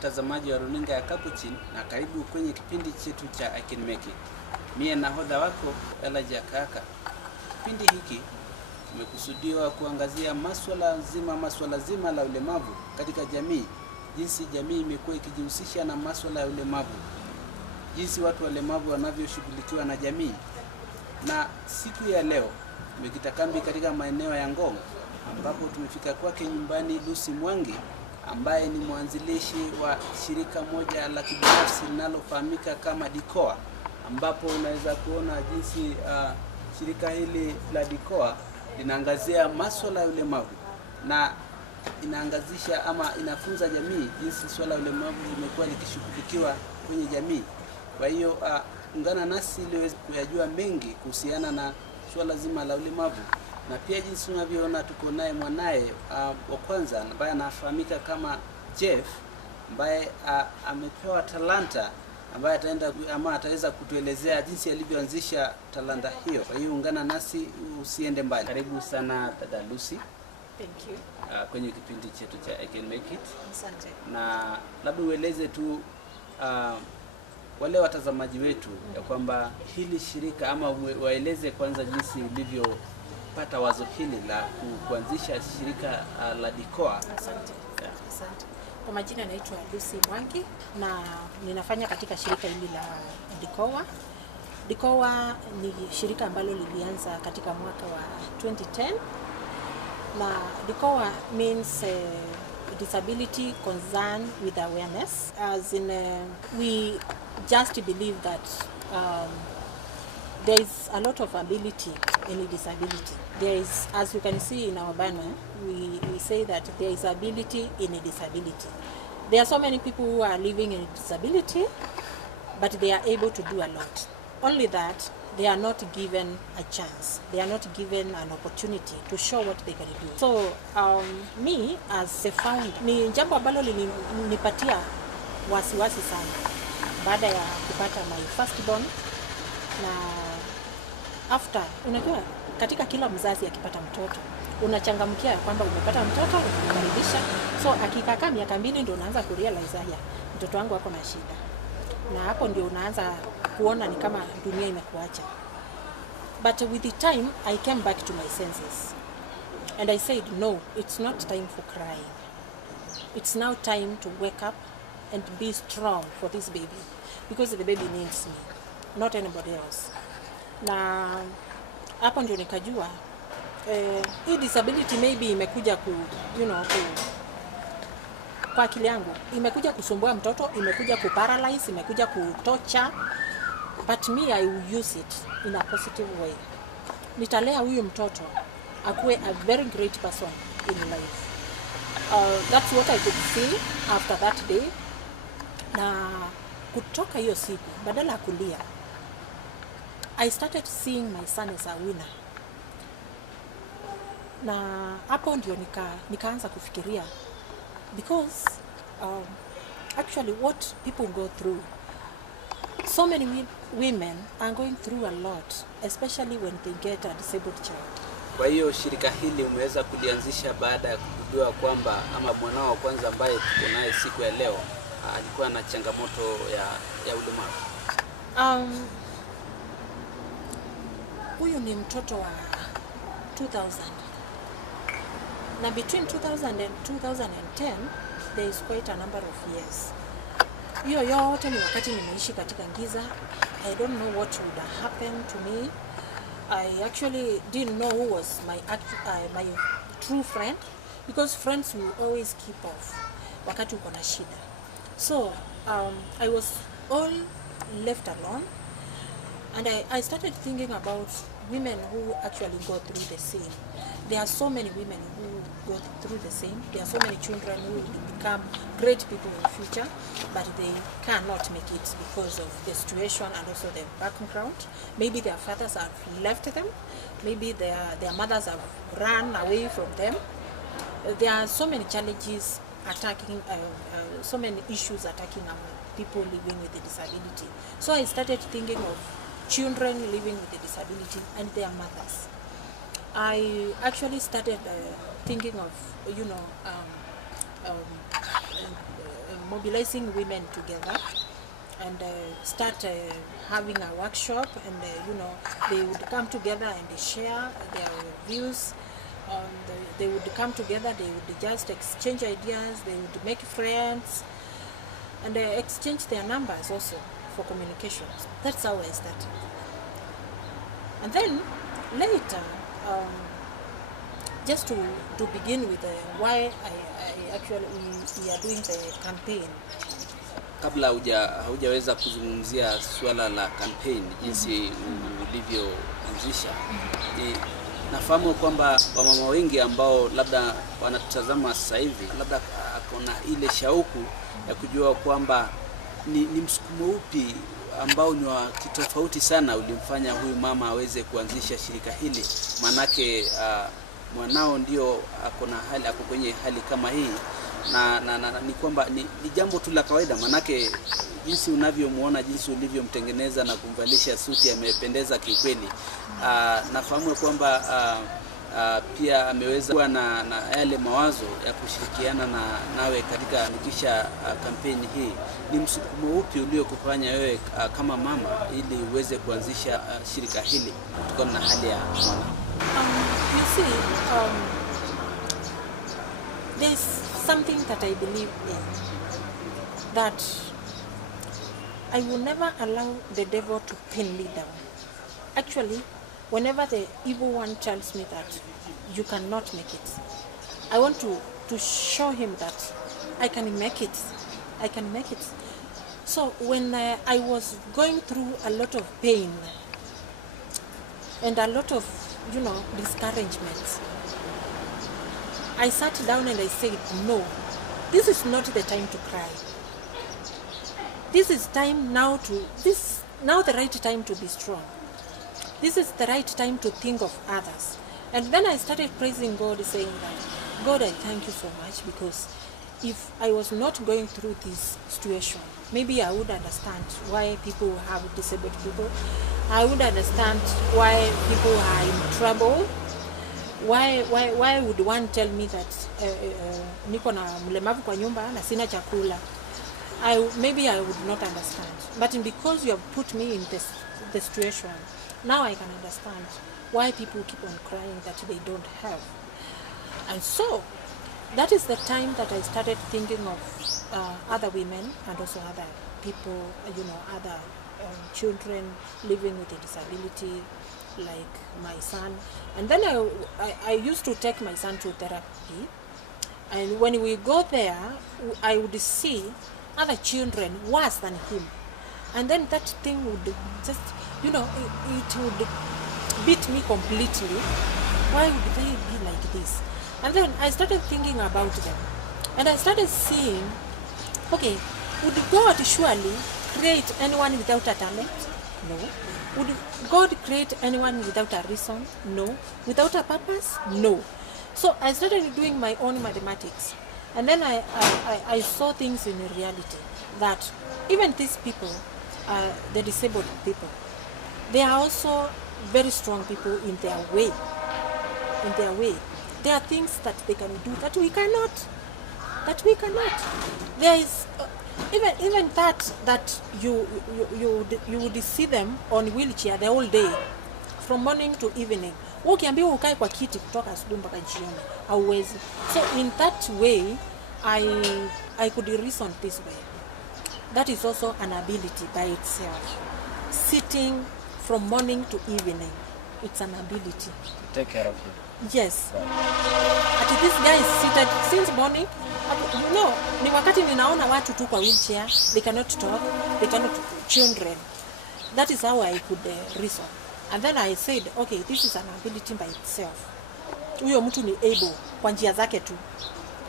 mtazamaji wa runinga ya Capuchin, na karibu kwenye kipindi chetu cha I Can Make It. Mie nahodha wako Elijah Kaka. Kipindi hiki kimekusudiwa kuangazia masuala zima la ulemavu katika jamii, jinsi jamii imekuwa ikijihusisha na masuala ya ulemavu, jinsi watu walemavu wanavyoshughulikiwa na jamii. Na siku ya leo tumekita kambi katika maeneo ya Ngong, ambapo tumefika kwake nyumbani Lucy Mwangi, ambaye ni mwanzilishi wa shirika moja la kibinafsi linalofahamika kama Dikoa, ambapo unaweza kuona jinsi shirika hili la Dikoa linaangazia masuala ya ulemavu na inaangazisha ama inafunza jamii jinsi swala ya ulemavu limekuwa likishughulikiwa kwenye jamii. Kwa hiyo ungana nasi ili uweze kuyajua mengi kuhusiana na swala zima la ulemavu, na pia jinsi unavyoona tuko naye mwanae wa kwanza ambaye anafahamika kama Jeff, ambaye amepewa talanta ambaye ataweza kutuelezea jinsi alivyoanzisha talanta hiyo. Kwa hiyo ungana nasi, usiende mbali. Karibu sana dada Lucy. Thank you. Kwenye kipindi chetu cha I Can Make It. Asante. Na labda ueleze tu wale watazamaji wetu ya kwamba hili shirika, ama waeleze kwanza jinsi ulivyopata wazo hili la kuanzisha shirika la Dikoa. Asante. Yeah. Asante. Kwa majina naitwa Lucy Mwangi na ninafanya katika shirika hili la Dikoa. Dikoa ni shirika ambalo lilianza katika mwaka wa 2010. Na Dikoa means disability concern with awareness, as in we just believe that there is a lot of ability in a disability. There is, as you can see in our banner, we say that there is ability in a disability. There are so many people who are living in a disability, but they are able to do a lot. Only that they are not given a chance. They are not given an opportunity to show what they can do. So me as a founder, ni jambo ambalo linipatia wasiwasi sana baada ya kupata my firstborn. Na after, unajua katika kila mzazi akipata mtoto unachangamkia kwamba umepata mtoto, unakaribisha. So akikaa miaka 2 ndio unaanza kurealize haya, mtoto wangu wako na shida. Na hapo ndio unaanza kuona ni kama dunia imekuacha. But with the time I came back to my senses and I said, no, it's not time for crying. It's now time to wake up and be strong for this baby, because the baby needs me, not anybody else. Na hapo ndio nikajua hii disability maybe imekuja kwa akili yangu, imekuja kusumbua mtoto, imekuja kuparalyze, imekuja kutocha, but me I will use it in a positive way. Nitalea huyu mtoto akuwe a very great person in life. That's what I could see after that day. Na kutoka hiyo siku, badala ya kulia, I started seeing my son as a winner. Na hapo ndio nikaanza kufikiria, because actually what people go through, so many women are going through a lot, especially when they get a disabled child. Kwa hiyo shirika hili umeweza kulianzisha baada ya kugundua kwamba ama mwanao wa kwanza ambaye tuko naye siku ya leo alikuwa na changamoto ya ulemavu? Huyu ni mtoto wa 2000. Na between 2000 and 2010 there is quite a number of years. Hiyo yote ni wakati nimeishi katika giza. I don't know what would happen to me. I actually didn't know who was my true friend, because friends will always keep off wakati uko na shida. So I was all left alone, and I started thinking about women who actually go through the same. There are so many women who go through the same. There are so many children who will become great people in the future, but they cannot make it because of the situation and also the background. Maybe their fathers have left them. Maybe their mothers have run away from them. There are so many challenges attacking, so many issues attacking people living with a disability. So I started thinking of children living with a disability and their mothers. I actually started thinking of, mobilizing women together and start having a workshop, and they would come together and share their views. They would come together, they would just exchange ideas, they would make friends, and exchange their numbers also for communications. That's how I started. And then later, just to begin with why I actually we are doing the campaign. Kabla haujaweza kuzungumzia swala la campaign jinsi ulivyoanzisha, nafahamu kwamba wamama wengi ambao labda wanatazama sasa hivi labda akona ile shauku ya kujua kwamba ni msukumo upi ambao ni wa kitofauti sana ulimfanya huyu mama aweze kuanzisha shirika hili. Manake mwanao ndio ako kwenye hali kama hii, na ni kwamba ni jambo tu la kawaida. Manake jinsi unavyomuona, jinsi ulivyomtengeneza na kumvalisha suti, amependeza kikweli. Nafahamu kwamba pia ameweza kuwa na yale mawazo ya kushirikiana nawe katika nikisha kampeni hii. Ni msukumo upi uliokufanya wewe kama mama ili uweze kuanzisha shirika hili kutokana na hali ya mwana? You see, there's something that I believe in, that I will never allow the devil to pin me down. Actually, whenever the evil one tells me that you cannot make it, I want to show him that I can make it. I can make it. So when I was going through a lot of pain and a lot of, discouragement, I sat down and I said, no, this is not the time to cry. This is now the right time to be strong. This is the right time to think of others. And then I started praising God, saying that, God, I thank you so much, because if I was not going through this situation, maybe I would understand why people have disabled people. I would understand why people are in trouble. Why would one tell me that niko na mlemavu kwa nyumba na sina chakula? Maybe I would not understand. But because you have put me in the situation, now I can understand why people keep on crying that they don't have. And so that is the time that I started thinking of other women and also other people, other children living with a disability, like my son. And then I used to take my son to therapy, and when we go there, I would see other children worse than him, and then that thing would just, it would beat me completely. Why would they be like this? And then I started thinking about them, and I started seeing, okay, would God surely create anyone without a talent? No. Would God create anyone without a reason? No. Without a purpose? No. So I started doing my own mathematics, and then I saw things in reality, that even these people, the disabled people, they are also very strong people in their way. In their way, there are things that they can do that we cannot. There is even that you would see them on wheelchair the whole day, from morning to evening. Ukiambiwa ukae kwa kiti kutoka asubuhi mpaka jioni, hauwezi. So in that way, I could reason this way. That is also an ability by itself. Sitting from morning to evening, it's an ability. Take care of him. Yes. At this guy is seated since morning. Ni wakati ninaona watu tu kwa wheelchair, they cannot talk, they cannot children. That is how I could reason. And then I said, okay, this is an ability by itself. Huyo mtu ni able kwa njia zake tu.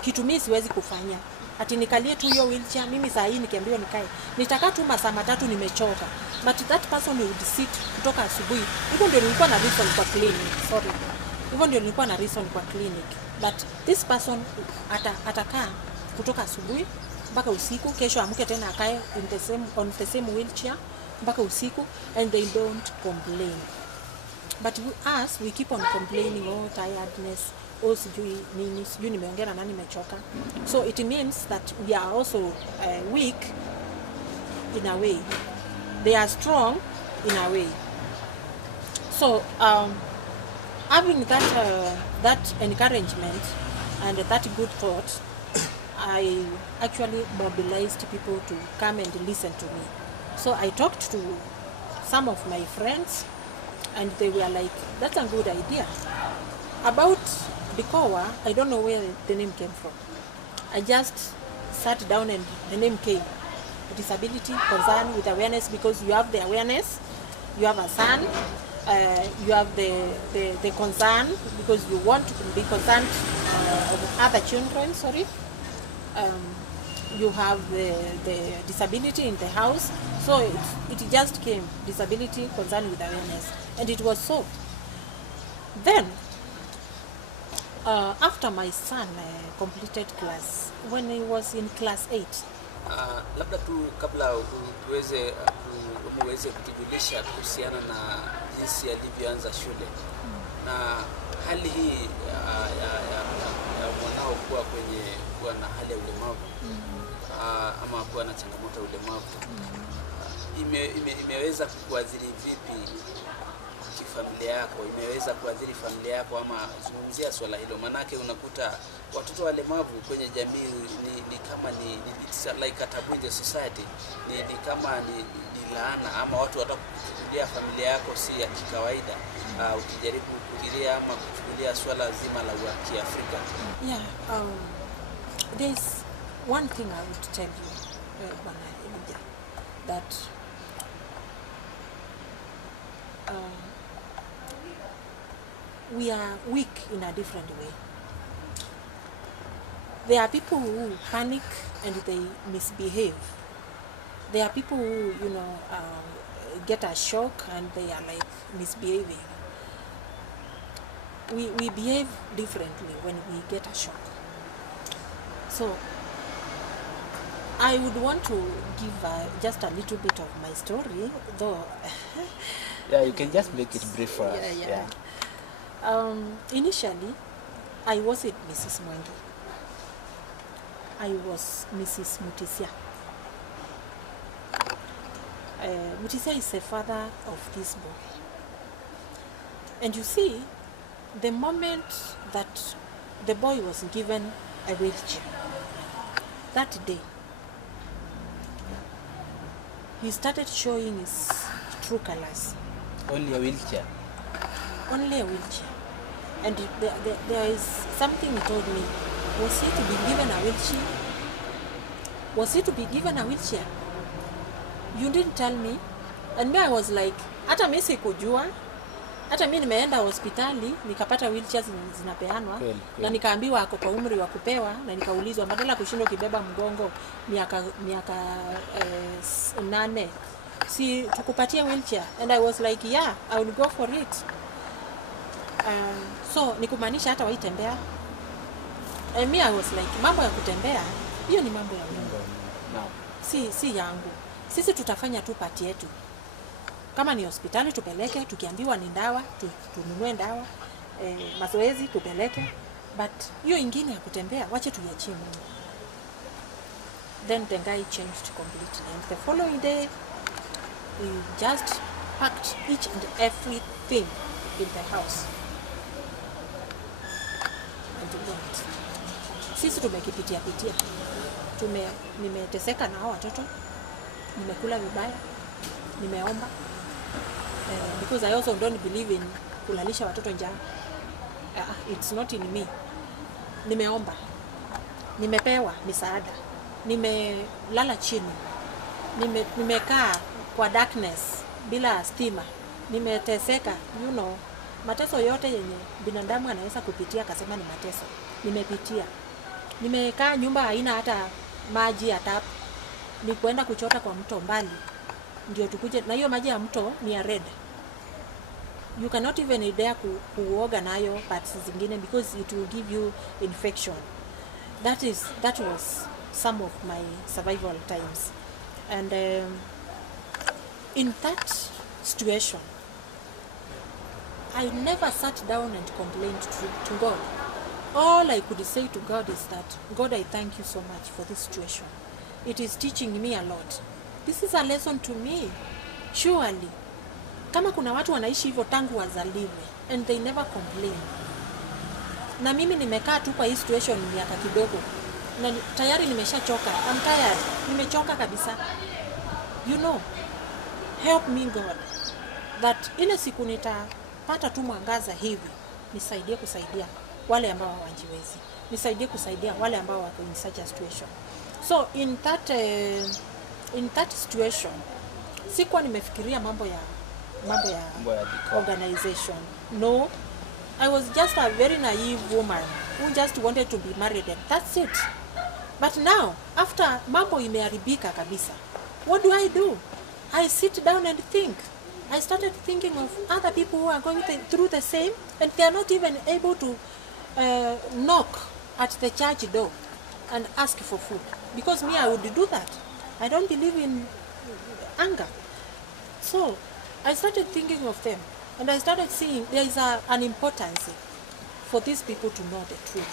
Kitu mimi siwezi kufanya. Ati nikalie tu hiyo wheelchair, mimi saa hii nikiambiwa nikae, nitakaa tu masaa matatu nimechoka. But that person would sit kutoka asubuhi. Hivyo ndio nilikuwa na reason kwa clinic. Sorry. Hivyo ndio nilikuwa na reason kwa clinic. But this person atakaa kutoka asubuhi mpaka usiku, kesho amke tena akae on the same wheelchair mpaka usiku, and they don't complain. But we keep on complaining, oh, tiredness, oh sijui nini, sijui nimeongea na nani, nimechoka. So it means that we are also weak in a way. They are strong in a way. So having that encouragement and that good thought, I actually mobilized people to come and listen to me. So I talked to some of my friends, and they were like, that's a good idea. About Bikowa, I don't know where the name came from. I just sat down and the name came. Disability, concern with awareness, because you have the awareness, you have a son, you have the concern, because you want to be concerned of other children, sorry. You have the disability in the house. So it just came, disability, concern with awareness. And it was so. Then, after my son completed class, when he was in class 8, labda tu kabla muweze kutujulisha kuhusiana na jinsi alivyoanza shule na hali hii ya mwanao kuwa na hali ya ulemavu ama kuwa na changamoto ya ulemavu imeweza kuathiri vipi kifamilia yako, imeweza kuathiri familia yako, ama zungumzia swala hilo? Manake unakuta watoto walemavu kwenye jamii ni kama ni like a taboo in the society, ni kama ni laana, ama watu watakuchukulia familia yako si ya kikawaida ukijaribu kufikiria ama kuchukulia swala zima la Kiafrika. Yeah, there's one thing I would tell you, that we are weak in a different way. There are people who panic and they misbehave. There are people who, get a shock and they are like misbehaving. We behave differently when we get a shock. So I would want to give just a little bit of my story, though. Yeah, you can just make it brief for us. Yeah. Initially, I wasn't Mrs. Mwangi. I was Mrs. Mutisia. Mutisia is the father of this boy. And you see, the moment that the boy was given a wheelchair, that day, he started showing his true colors. Only a wheelchair? Only a wheelchair. And there is something he told me. Was he to be given a wheelchair? Was he to be given a wheelchair? You didn't tell me. And me, I was like, hata mimi sikujua. Hata mimi nimeenda hospitali nikapata wheelchairs zinapeanwa na nikaambiwa ako kwa umri wa kupewa, na nikaulizwa badala kushindwa kibeba mgongo miaka 8, si tukupatia wheelchair? And I was like, yeah, I will go for it. So nikumaanisha hata waitembea. And me, I was like, mambo ya kutembea hiyo ni mambo ya Mungu. Si yangu. Sisi tutafanya tu pati yetu. Kama ni hospitali tupeleke, tukiambiwa ni dawa tununue dawa, mazoezi tupeleke, but hiyo ingine ya kutembea wache tuiachie Mungu. Then the guy changed completely, and the following day we just packed each and everything in the house and went. Sisi tumekipitia. Nimeteseka na hao watoto, nimekula vibaya, nimeomba. Because I also don't believe in kulalisha watoto njaa. It's not in me. Nimeomba. Nimepewa misaada. Nimelala chini. Nimekaa kwa darkness bila stima. Nimeteseka, mateso yote yenye binadamu anaweza kupitia, akasema ni mateso. Nimepitia. Nimekaa nyumba haina hata maji ya tap. Ni kwenda kuchota kwa mto mbali. Ndio tukuje, na hiyo maji ya mto ni ya red. You cannot even dare kuoga nayo parts zingine because it will give you infection. That was some of my survival times. And in that situation, I never sat down and complained to God. all I could say to God is that, God, I thank you so much for this situation. It is teaching me a lot. This is a lesson to me. Surely, kama kuna watu wanaishi hivyo tangu wazaliwe and they never complain. Na mimi nimekaa tu kwa hii situation miaka kidogo. Na tayari nimeshachoka. I'm tired. Nimechoka kabisa. You know, help me God. That ile siku nitapata tu mwangaza hivi, nisaidie kusaidia wale ambao hawajiwezi. Nisaidie kusaidia wale ambao wako in such a situation. So in that situation, sikuwa nimefikiria mambo ya organization. No, I was just a very naive woman who just wanted to be married and that's it. But now, after mambo imeharibika kabisa, what do? I sit down and think. I started thinking of other people who are going through the same and they are not even able to knock at the church door and ask for food. Because me, I would do that. I don't believe in anger. So I started thinking of them and I started seeing there is an importance for these people to know the truth,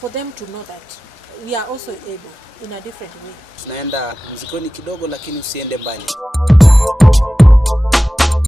for them to know that we are also able in a different way. Tunaenda mzikoni kidogo lakini usiende mbali.